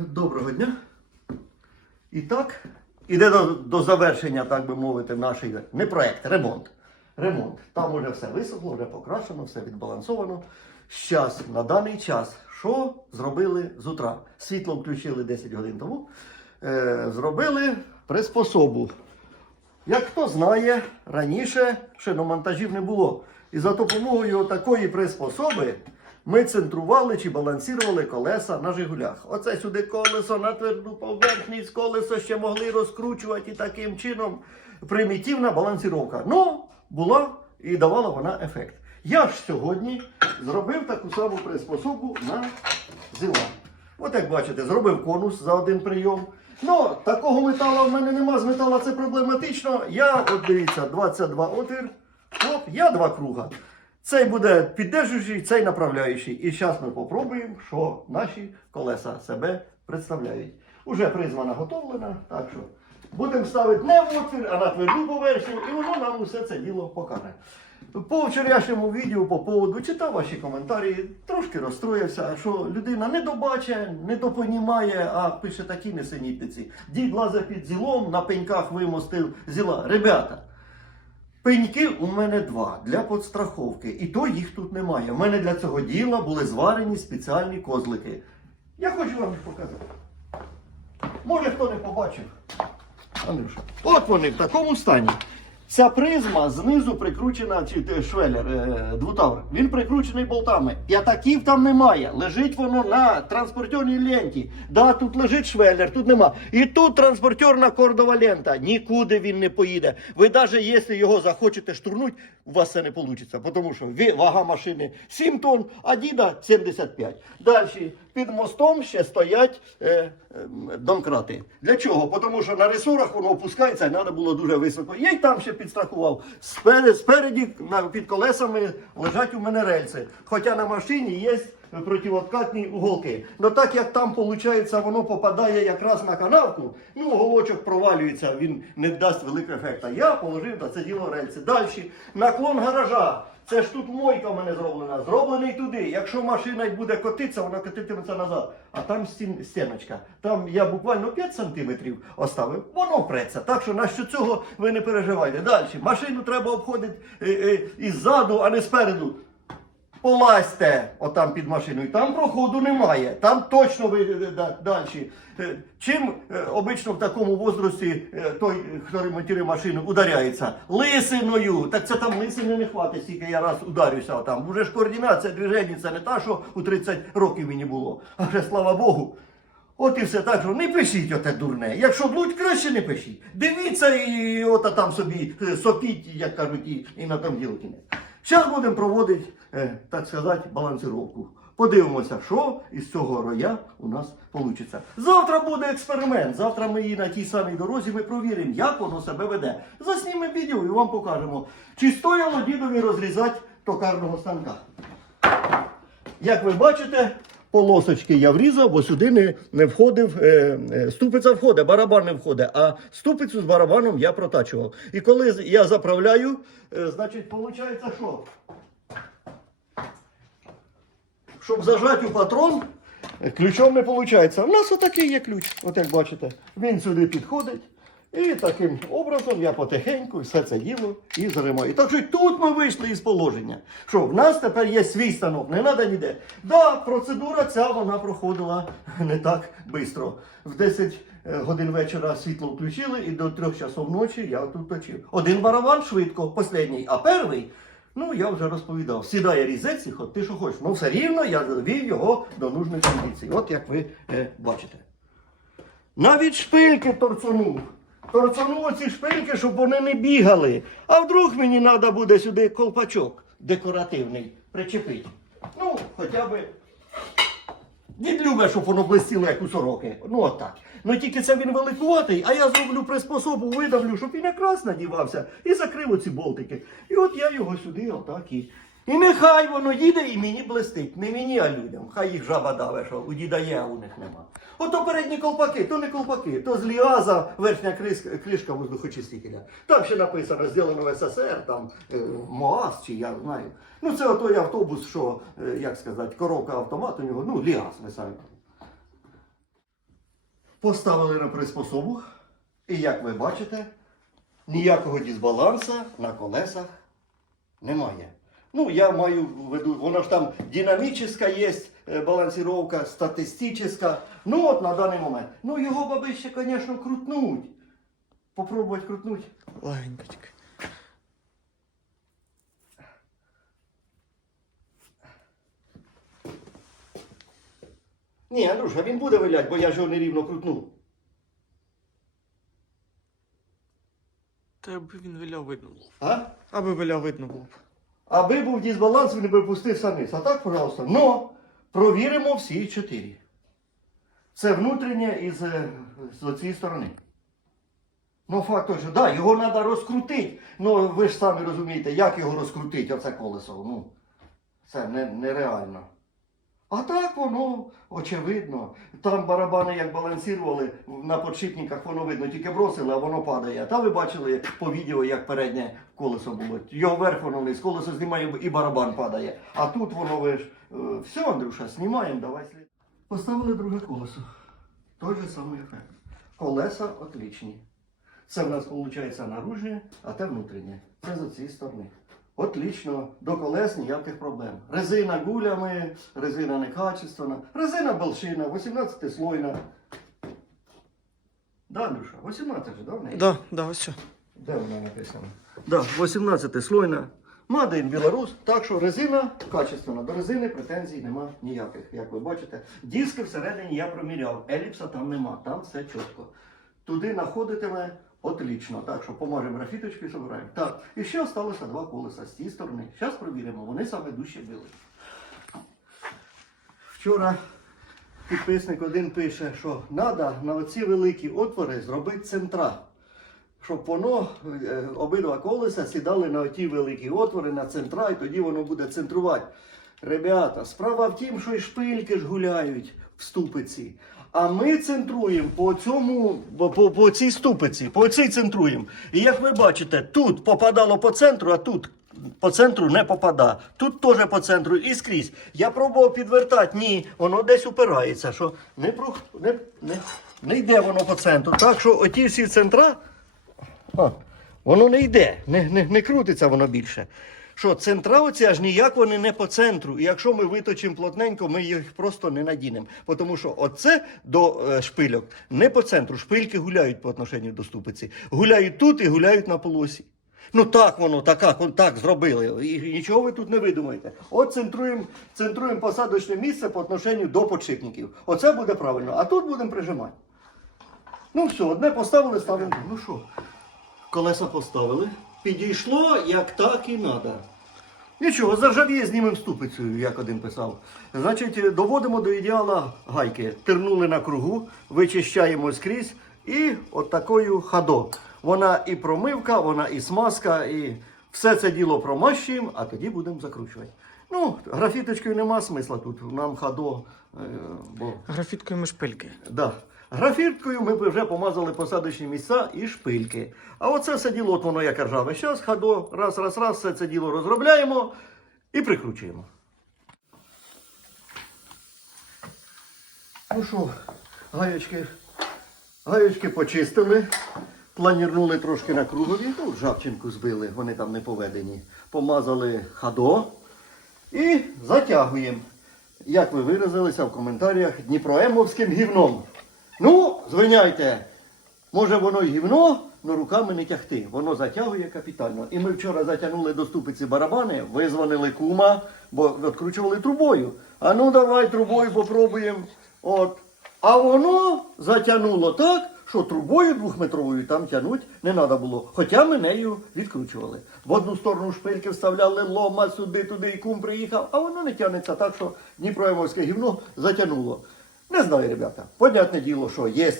Доброго дня. І так, іде до, до завершення, так би мовити, наш не проект, ремонт. Ремонт. Там уже все висохло, вже покрашено, все відбалансовано. Щас, на даний час, що зробили з утра? Світло включили 10 годин тому. Е, зробили приспособу. Як хто знає, раніше шиномонтажів не було. І за допомогою такої приспособи ми центрували чи балансували колеса на Жигулях. Оце сюди колесо на тверду поверхність, колесо ще могли розкручувати і таким чином примітивна балансіровка. Ну, була і давала вона ефект. Я ж сьогодні зробив таку саму приспособу на зіла. От як бачите, зробив конус за один прийом. Ну, такого металу в мене нема, з металу це проблематично. Я, от дивіться, 22 отвір. Оп, я два круга. Цей буде піддержуючий, цей направляючий. І зараз ми попробуємо, що наші колеса себе представляють. Уже призма наготовлена, так що будемо ставити не в отвір, а на тверду поверхню, і воно нам усе це діло покаже. По вчорашньому відео по поводу читав ваші коментарі, трошки розстроївся, що людина не добачить, не допонімає, а пише такі несенітниці. Дід лазить під зілом, на пеньках вимостив зіла. Ребята, пеньки у мене два для подстраховки, і то їх тут немає. У мене для цього діла були зварені спеціальні козлики. Я хочу вам їх показати. Може хто не побачив. Андрюша. От вони в такому стані. Ця призма знизу прикручена, чи швелер, е, двутавр, він прикручений болтами. П'ятаків там немає. Лежить воно на транспортерній ленті. Да, тут лежить швелер, тут нема. І тут транспортерна кордова лента. Нікуди він не поїде. Ви навіть якщо його захочете штурнути, у вас це не вийде. Тому що вага машини 7 тонн, а діда 75. Далі під мостом ще стоять е, е, домкрати. Для чого? Тому що на ресурах воно опускається, і треба було дуже високо. Я й там ще підстрахував. Спереді, спереді під колесами лежать у мене рельси. Хоча на машині є противоткатні уголки. Ну так як там виходить, воно попадає якраз на канавку, ну уголочок провалюється, він не дасть великого ефекту. Я положив на це діло рельси. Далі наклон гаража. Це ж тут мойка в мене зроблена, зроблений туди. Якщо машина буде котитися, вона котитиметься назад. А там стін, стіночка. Там я буквально 5 сантиметрів оставив, воно преться. Так що на що цього ви не переживайте. Далі. Машину треба обходити і, і, і іззаду, а не спереду. Полазьте отам під машиною, там проходу немає, там точно ви далі. Чим е, обично в такому возрасті е, той, хто ремонтує машину, ударяється? Лисиною. Так це там лисини не хватить, скільки я раз ударюся там. Уже ж координація движення, це не та, що у 30 років мені було. А вже слава Богу. От і все так, що не пишіть оте дурне. Якщо блудь, краще не пишіть. Дивіться і ота там собі е, сопіть, як кажуть, і, і на там кінець. Зараз будемо проводити, е, так сказати, балансировку. Подивимося, що із цього роя у нас вийде. Завтра буде експеримент. Завтра ми її на тій самій дорозі ми провіримо, як воно себе веде. Заснімемо відео і вам покажемо, чи стояло дідові розрізати токарного станка. Як ви бачите, полосочки я врізав, бо сюди не, не входив, е, е, ступиця входить, барабан не входить, а ступицю з барабаном я протачував. І коли я заправляю, е, значить, виходить, що? Щоб зажати у патрон, ключом не виходить. У нас отакий є ключ, от як бачите. Він сюди підходить. І таким образом я потихеньку все це діло і займаю. Так що тут ми вийшли із положення. Що в нас тепер є свій станок, не треба ніде. Да, процедура ця вона проходила не так швидко. В 10 е, годин вечора світло включили і до 3 часов ночі я тут точив. Один барабан швидко, останній, а перший. Ну, я вже розповідав. Сідає різець і ход ти що хочеш. Ну, все рівно я довів його до нужної кондиції. От як ви е, бачите. Навіть шпильки торцанув. Торцанув оці шпильки, щоб вони не бігали. А вдруг мені треба буде сюди колпачок декоративний причепити. Ну, хоча би. Дід любить, щоб воно блистіло, як у сороки. Ну от так. Ну тільки це він великуватий, а я зроблю приспособу, видавлю, щоб він якраз надівався і закрив оці болтики. І от я його сюди отак і. І нехай воно їде і мені блистить. Не мені, а людям. Хай їх жаба даве, що у діда є, а у них нема. Ото передні колпаки, то не колпаки, то з ліаза верхня крис- кришка воздухочистителя. Там ще написано, зроблено в СССР, там е, МОАЗ чи я знаю. Ну це отой автобус, що, е, як сказати, коробка автомат у нього, ну ліаз, ви самі. Поставили на приспособу. І як ви бачите, ніякого дисбалансу на колесах немає. Ну, я маю в виду, воно ж там динамічна є е, балансировка, статистична. Ну, от на даний момент. Ну, його баби ще, звісно, крутнуть. Попробувати крутнуть. Легенько тільки. Ні, Андрюша, він буде вилять, бо я ж його нерівно крутнув. Та якби він виляв видно було. А? Аби виляв видно було б. Аби був дисбаланс, він би опустився вниз. А так, пожалуйста. Но провіримо всі чотири. Це внутрішнє із з цієї сторони. Ну, факт що да, його треба розкрутити. Ну, ви ж самі розумієте, як його розкрутити, оце колесо. Ну, це не, нереально. А так воно, очевидно. Там барабани як балансували на подшипниках, воно видно, тільки бросили, а воно падає. Та ви бачили по відео, як переднє колесо було. Його вверх воно вниз, колесо знімає і барабан падає. А тут воно ви ж. е, Все, Андрюша, знімаємо, давай слід. Поставили друге колесо. Той же самий ефект. Колеса отлічні. Це в нас виходить наружне, а те внутрішнє. Це з цієї сторони. Отлично, до колес ніяких проблем. Резина гулями, резина некачественна, резина болшина, 18 слойна. Да, Андрюша, 18 же, да, в неї? Да, да, ось. що. Де вона написана? Да, 18 слойна. Мадин Білорус. Так що резина качественна. До резини претензій нема ніяких. Як ви бачите, диски всередині я проміряв. Еліпса там нема, там все чітко. Туди находитиме отлично. Так що поможемо графіточки і собираємо. Так, і ще залишилося два колеса з цієї сторони. Зараз провіримо, вони саме дужче били. Вчора підписник один пише, що треба на оці великі отвори зробити центра щоб воно, е, обидва колеса сідали на ті великі отвори, на центра, і тоді воно буде центрувати. Ребята, справа в тім, що і шпильки ж гуляють в ступиці. А ми центруємо по цьому, по, по, цій ступиці, по цій центруємо. І як ви бачите, тут попадало по центру, а тут по центру не попада. Тут теж по центру і скрізь. Я пробував підвертати, ні, воно десь упирається, що не, не, не, не йде воно по центру. Так що оті всі центра. А, воно не йде, не, не, не крутиться воно більше. Що центра оці аж ніяк вони не по центру. І якщо ми виточимо плотненько, ми їх просто не надінемо. Тому що оце до е, шпильок не по центру. Шпильки гуляють по отношенню до ступиці. Гуляють тут і гуляють на полосі. Ну так воно, так, так зробили. І нічого ви тут не видумаєте. От центруємо, центруємо посадочне місце по отношенню до подшипників. Оце буде правильно. А тут будемо прижимати. Ну все, одне поставили, ставимо. Ну що? Колеса поставили. Підійшло як так і треба. Нічого, заржавіє знімемо ступицею, як один писав. Значить, доводимо до ідеала гайки. Тернули на кругу, вичищаємо скрізь і от такою хадо. Вона і промивка, вона і смазка, і все це діло промащуємо, а тоді будемо закручувати. Ну, графіточкою нема смисла тут. Нам хадо, е, бо Графіткою ми шпильки. Да. Графіткою ми вже помазали посадочні місця і шпильки. А оце все діло, от воно як ржаве. Зараз ходо, раз, раз, раз, все це діло розробляємо і прикручуємо. Ну що, гаєчки, гаєчки почистили, планірнули трошки на кругові, ну, жабчинку збили, вони там не поведені. Помазали ходо і затягуємо. Як ви виразилися в коментарях, Дніпроемовським гівном. Ну, звиняйте, може воно й гівно, але руками не тягти. Воно затягує капітально. І ми вчора затягнули до ступиці барабани, визвонили кума, бо відкручували трубою. А ну давай трубою попробуємо. От. А воно затягнуло так, що трубою двохметровою там тягнути не треба було. Хоча ми нею відкручували. В одну сторону шпильки вставляли лома сюди, туди, і кум приїхав, а воно не тягнеться так, що Дніпроємовське гівно затягнуло. Не знаю, ребята. Понятне діло, що є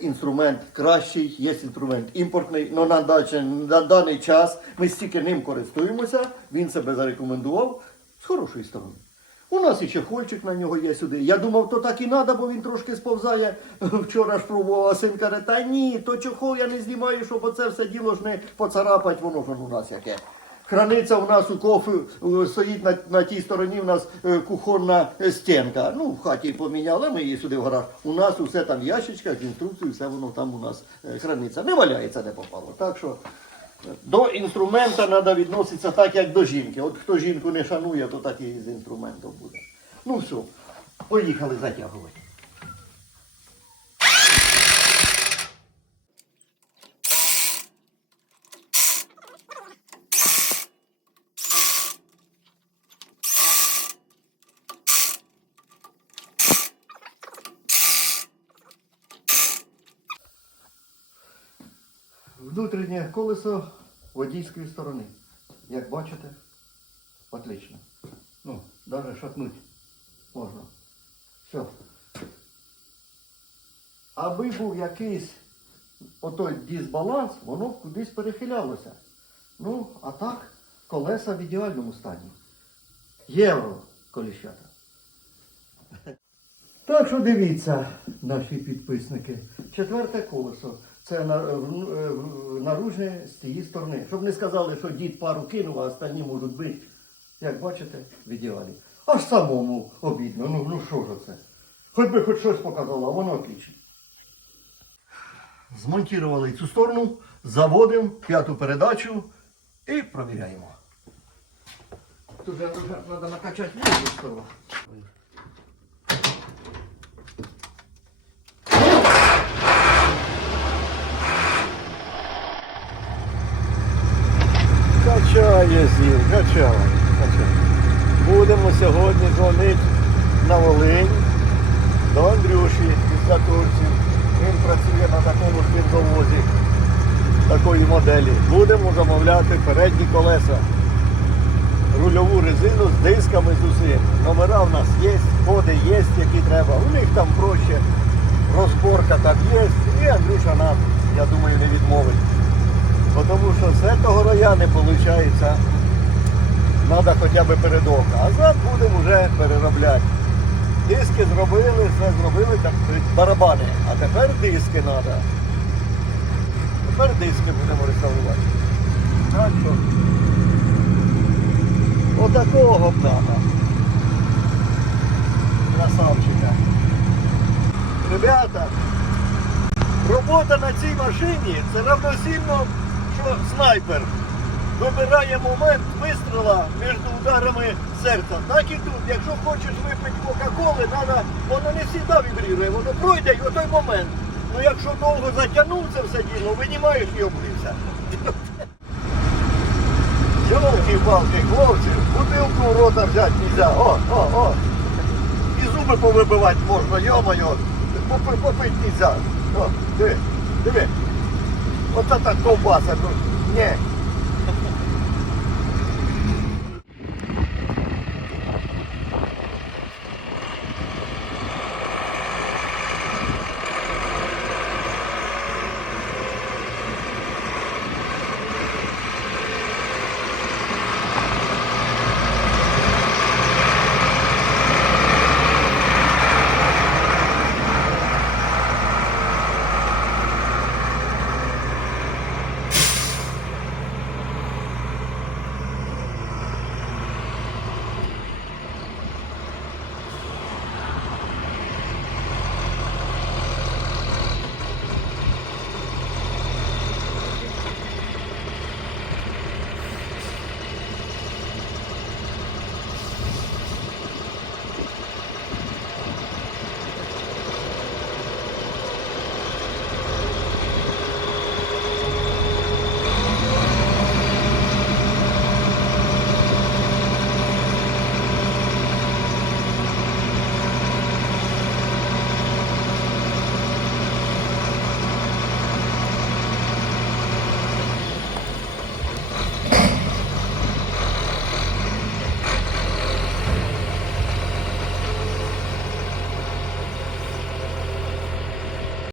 інструмент кращий, є інструмент імпортний, але на, даче- на даний час ми стільки ним користуємося, він себе зарекомендував з хорошої сторони. У нас і чехольчик на нього є сюди. Я думав, то так і треба, бо він трошки сповзає. Вчора ж пробував, син каже, та ні, то чохол я не знімаю, щоб оце все діло ж не поцарапать, воно ж у нас яке. Храниться у нас у кофі, стоїть на, на тій стороні у нас е, кухонна е, стінка. Ну, в хаті поміняли, ми її сюди в гараж. У нас усе там в ящичках, з все воно там у нас е, храниться. Не валяється, де попало. Так що до інструмента треба відноситися так, як до жінки. От хто жінку не шанує, то так і з інструментом буде. Ну все, поїхали затягувати. Внутрішнє колесо водійської сторони. Як бачите, отлично. Ну, навіть шатнуть можна. Все. Аби був якийсь отой дисбаланс, воно кудись перехилялося. Ну, а так, колеса в ідеальному стані. Євро коліщата. Так що дивіться, наші підписники. Четверте колесо. Це е, в- наружне з тієї сторони. Щоб не сказали, що дід пару кинув, а останні можуть бити. Як бачите, в. Аж самому обідно. Ну, ну що ж це? Хоч би хоч щось показало, а воно отлично. Змонтували цю сторону, заводимо п'яту передачу і провіряємо. Тут треба накачати воду сперва. Качає зіл, качає. Будемо сьогодні дзвонити на Волинь до Андрюші після Турції. Він працює на такому ж завозі такої моделі. Будемо замовляти передні колеса. Рульову резину з дисками з усім. Номера в нас є, коди є, які треба. У них там проще. Розборка там є. І Андрюша нам, я думаю, не відмовить. Тому що з цього роя не виходить. Треба хоча б передовка. А зад будемо вже переробляти. Диски зробили, все зробили, так барабани. А тепер диски треба. Тепер диски будемо реставрувати. Так що. Отакого треба. Красавчика. Ребята, робота на цій машині це равносильно, снайпер вибирає момент вистріла між ударами серця. Так і тут, якщо хочеш випити Кока-Коли, треба, воно не завжди вібрірує, воно пройде і той момент. Ну якщо довго затягнув це все діло, винімаєш і облився. Йолки-палки, хлопці, бутилку в рота взяти нельзя. О, о, о. І зуби повибивати можна, йо-моє. Попи- Попити нельзя. О, диви, диви. Оце так ковбаса. ну, Ні,